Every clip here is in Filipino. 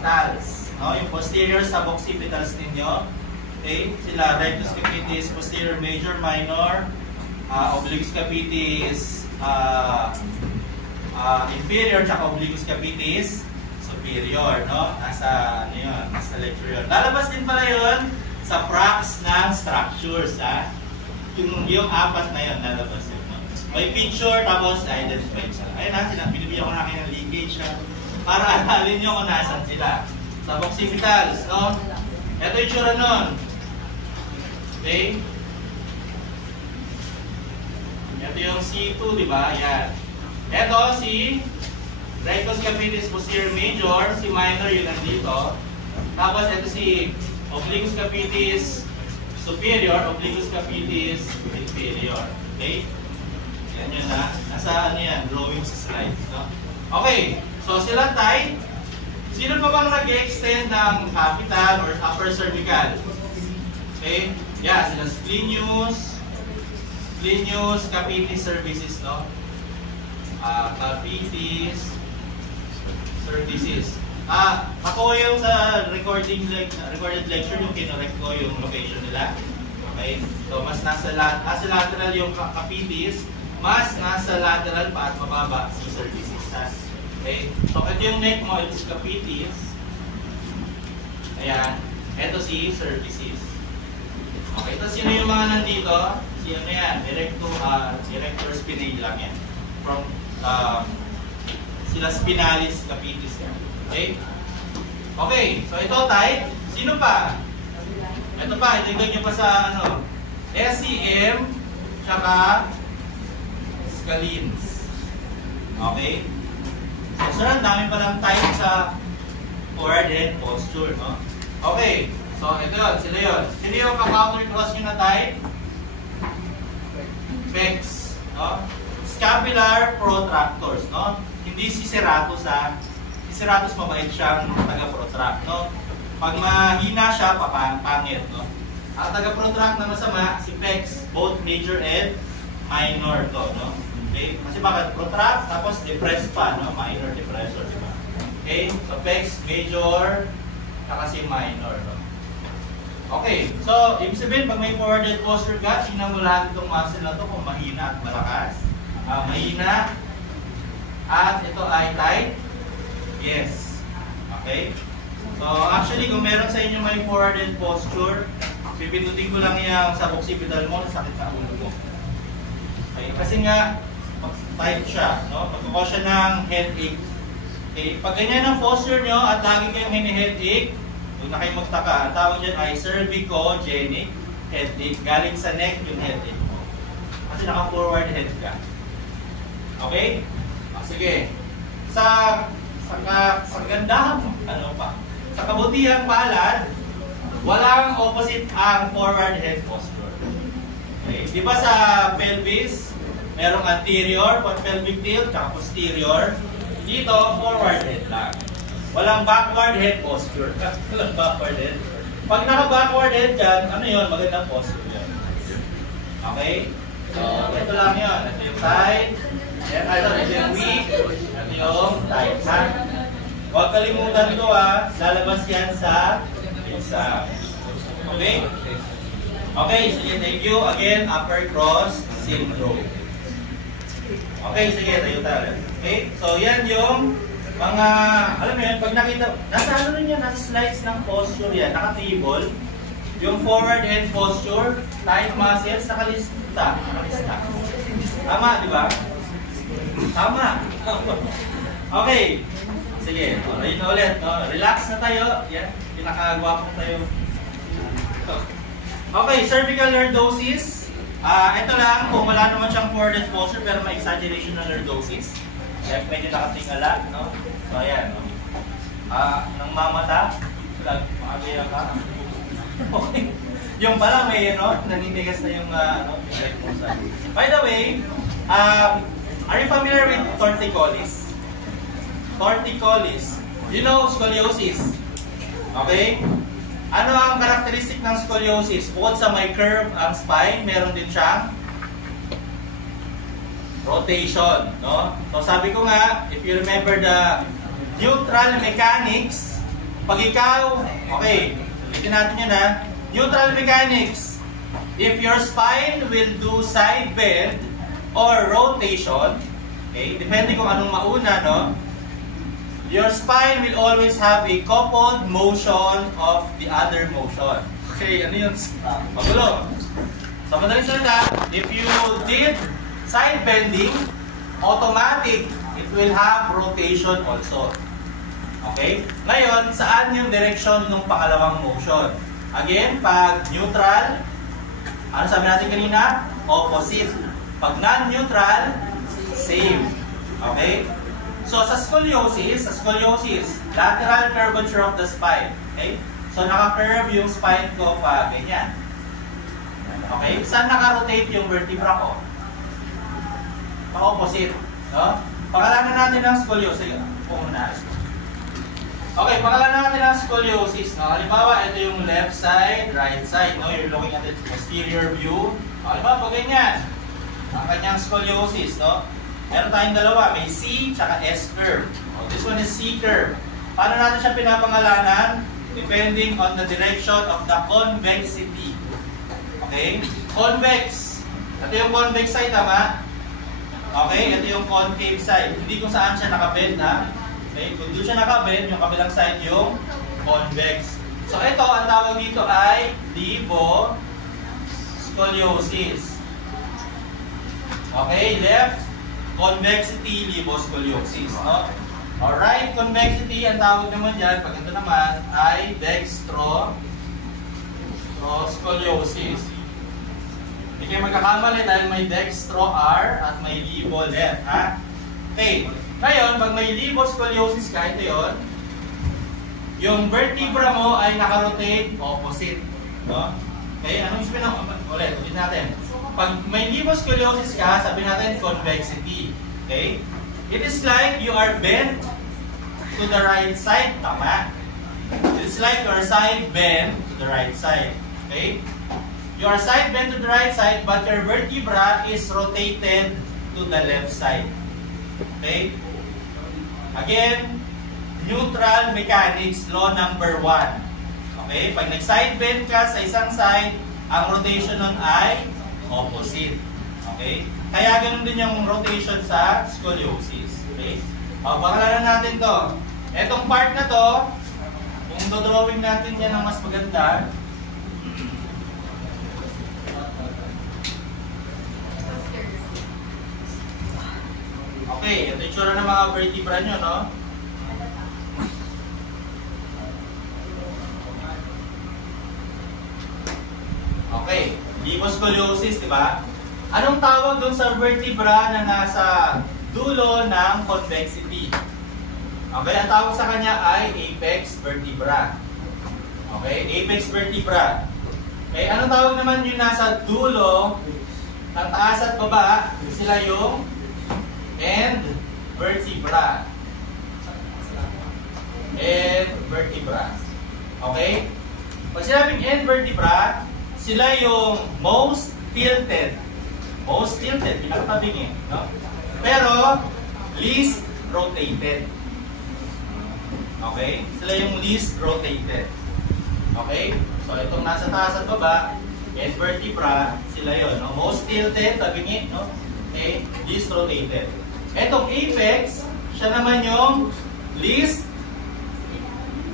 occipitals. No? Yung posterior suboccipitals ninyo. Okay? Sila rectus capitis, posterior major, minor, obliquus capitis, inferior, tsaka obliquus capitis, superior. No? Nasa, ano yun? Nasa lecture yun. Lalabas din pala yun sa pracs ng structures. Ha? Yung apat na yun, lalabas yun. No? May picture, tapos identify siya. Ayun na, binibigyan ko na kayo ng linkage siya para alin nyo kung nasan sila. Suboccipitals, no? Ito yung tsura nun. Okay? Ito yung C2, di ba? Yan. Ito si rectus capitis posterior major, si minor yun nandito. Tapos ito si obliquus capitis superior, obliquus capitis inferior. Okay? Yan yun na. Nasa ano yan? Drawing sa slides. No? Okay. So sila tight. Sino pa bang nag-extend ng capital or upper cervical? Okay? Yeah, sila splenius, capitis cervicis, no? Capitis cervicis. Ako yung sa recorded lecture yung kinorek ko yung location nila. Okay? So mas nasa lateral yung capitis, mas nasa lateral pa at mababa si cervicis. Okay? So ito yung neck mo, ito si capitis. Ayan. Ito si cervicis. Okay, ito sino yung mga nandito? Si ano yan? Erector spinae lang yan. From sila spinalis capitis yan. Okay? Okay, so ito tight. Sino pa? Ito pa, itignan nyo pa sa ano? SCM tsaka scalene. Okay? So sir, ang dami palang tight sa forward head posture, no? Okay. So, ito yun. Sila yun. Sino yung ka-counter-cross nyo na type? Pecs. No? Scapular protractors. No? Hindi si serratus, ha? Si serratus mabait siyang taga-protract. No? Pag mahina siya, pangit. No? Ang taga-protract na masama, si pecs. Both major and minor to. No? Okay? Kasi bakit? Protract, tapos depress pa. No? Minor depressor. Diba? Okay? So, pecs, major, kasi minor. No? Okay, so ibig sabihin pag may forwarded posture ka, tingnan mo lahat itong muscle na ito kung mahina at malakas. Mahina at ito ay tight. Yes. Okay. So actually kung meron sa inyo may forwarded posture, pipindutin ko lang yung sa occipital mo, sakit sa ulo mo. Okay, kasi nga tight siya, no? Magkakos siya ng headache. Okay, pag ganyan ang posture nyo at lagi kayong may headache, huwag na kayo magtaka. Ang tawag dyan ay cervicogenic headache. Galing sa neck yung headache mo. Kasi naka-forward head ka. Okay? Sige. Sa gandahan mo, ano pa? Sa kabutihang palad, walang opposite ang forward head posture. Okay? Di ba sa pelvis, merong anterior, pelvic tilt, tsaka posterior. Dito, forward head lang. Walang backward head posture. Walang backward head. Pag naka-backward head dyan, ano yun? Magandang posture yun. Okay? So, ito lang yun. Ito yung tight. Ito yung weak. Ito yung tight. Ha? Huwag kalimutan ito ha. Lalabas yan sa exam. Okay? Okay, sige. Thank you. Again, upper cross syndrome. Okay, sige. Tayo tayo. Okay? So, yan yung mga, alam mo yan, pag nakita, nasa ano rin yan, nasa slides ng posture yan, naka-table, yung forward head posture, tight muscles, nakalista. Tama, di ba? Tama. Okay. Sige, yun na ulit. No? Relax na tayo. Yan, pinakagwapo tayo. Okay, cervical lordosis. Ito lang, kung wala naman siyang forward head posture, pero may exaggeration ng lordosis. Kaya medyo nakatingala, no? So, ayan, no? Nang mamata, makagaya ka. Okay. Yung pala may, no? Naninigas na yung, By the way, are you familiar with torticollis? Torticollis. You know scoliosis? Okay? Ano ang characteristic ng scoliosis? Bukod sa may curve ang spine, meron din siyang rotation, no? So sabi ko nga, if you remember the neutral mechanics, Pag ikaw, okay, ulitin natin yun ha. Neutral mechanics. If your spine will do side bend or rotation, okay, depende kung anong mauna, no? Your spine will always have a coupled motion of the other motion. Okay, ano yun? Pagulo. Sa madaling salita, if you did side bending, automatic, it will have rotation also. Okay? Ngayon, saan yung direction ng pangalawang motion? Again, pag neutral, ano sabi natin kanina? Opposite. Pag non-neutral, same. Okay? So, sa scoliosis, lateral curvature of the spine. Okay? So, naka-curve yung spine ko pa ganyan. Okay? Saan naka-rotate yung vertebra ko? Pa-opposite. No? Pangalanan natin ang scoliosis. Okay, pangalanan natin ang scoliosis. No? Halimbawa, ito yung left side, right side. No? You're looking at the posterior view. Halimbawa, pag ganyan. Ang kanyang scoliosis. No? Meron tayong dalawa. May C tsaka S curve. This one is C curve. Paano natin siya pinapangalanan? Depending on the direction of the convexity. Okay? Convex. Ito yung convex side, tama? Okay? Ito yung concave side. Hindi kung saan siya nakabend, ha? Okay? Kung doon siya nakabend, yung kabilang side yung convex. So, ito, ang tawag dito ay liboscoliosis. Okay? Left convexity, liboscoliosis. No? Alright, convexity, ang tawag naman dyan, pag ito naman, ay dextroscoliosis. Hindi kayo magkakamali dahil may dextro R at may libo left. Ha? Okay, ngayon, pag may liboscoliosis ka, ito yun, yung vertebra mo ay nakarotate opposite. No? Okay, anong sabihin ng ulit natin. Pag may liboscoliosis ka, sabi natin convexity. Okay? It is like you are bent to the right side. Tama? It is like your side bent to the right side. Okay? You are side bent to the right side, but your vertebra is rotated to the left side. Okay? Again, neutral mechanics, law number 1. Okay? Pag nag-side bend ka sa isang side, ang rotation nun ay opposite. Okay? Kaya ganun din yung rotation sa scoliosis. Okay? Pangalanan natin to. Etong part na to, kung dodrawing natin yan ng mas maganda, okay, ito yung tsura ng mga vertebra nyo, no? Okay, liboscoliosis, di ba? Anong tawag doon sa vertebra na nasa dulo ng convexity? Okay, ang tawag sa kanya ay apex vertebra. Okay, apex vertebra. Okay, anong tawag naman yung nasa dulo ng taas at baba? Sila yung end vertebra. End vertebra. Okay? Pag sinabing end vertebra, sila yung most tilted. Most tilted, pinakatabing eh. No? Pero, least rotated. Okay? Sila yung least rotated. Okay? So, itong nasa taas at baba, end vertebra, sila yun. No? Most tilted, tabingi, no? Okay? Least rotated. Itong apex, siya naman yung least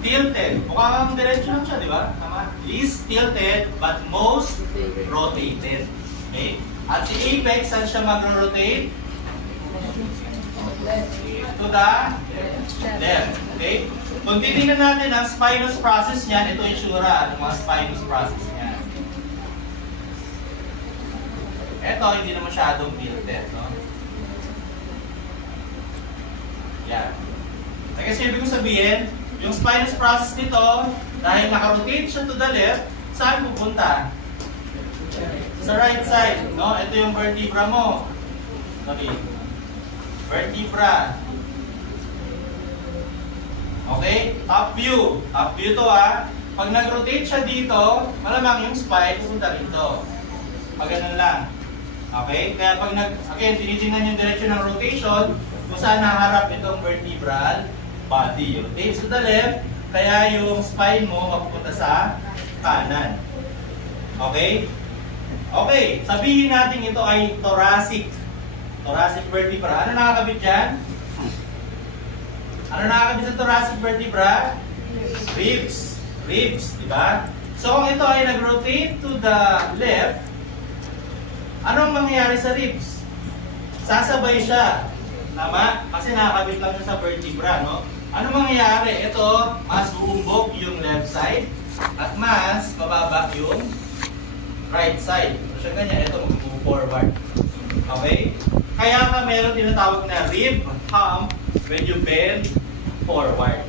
tilted. Mukhang diretso lang siya, di ba? Tama? Least tilted, but most rotated. Okay? At si apex, saan siya mag-rotate? To the left. Okay? Kung titignan natin ang spinous process niyan, ito yung sura ng mga spinous process niyan. Ito, hindi na masyadong tilted. No? Yan. Kasi ibig ko sabihin, yung spinous process nito, dahil naka-rotate siya to the left, saan pupunta? Sa right side, no? Ito yung vertebra mo. Sabi, vertebra. Okay? Top view. Top view to ha. Pag nag-rotate siya dito, malamang yung spine pupunta rito. Pag ganun lang. Okay? Kaya pag again, tinitingnan yung direction ng rotation, kung saan naharap itong vertebral body. Rotates to the left, Kaya yung spine mo mapupunta sa kanan. Okay? Okay, sabihin natin ito ay thoracic vertebra. Ano nakakabit dyan? Ano nakakabit sa thoracic vertebra? Ribs, di ba? So kung ito ay nag-rotate to the left, anong mangyayari sa ribs? Sasabay siya. Tama? Kasi nakakabit lang siya sa vertebra, no? Ano mangyayari? Ito, mas uumbok yung left side at mas mababa yung right side. So siya ganyan, ito mag-move forward. Okay? Kaya ka meron tinatawag na rib hump when you bend forward.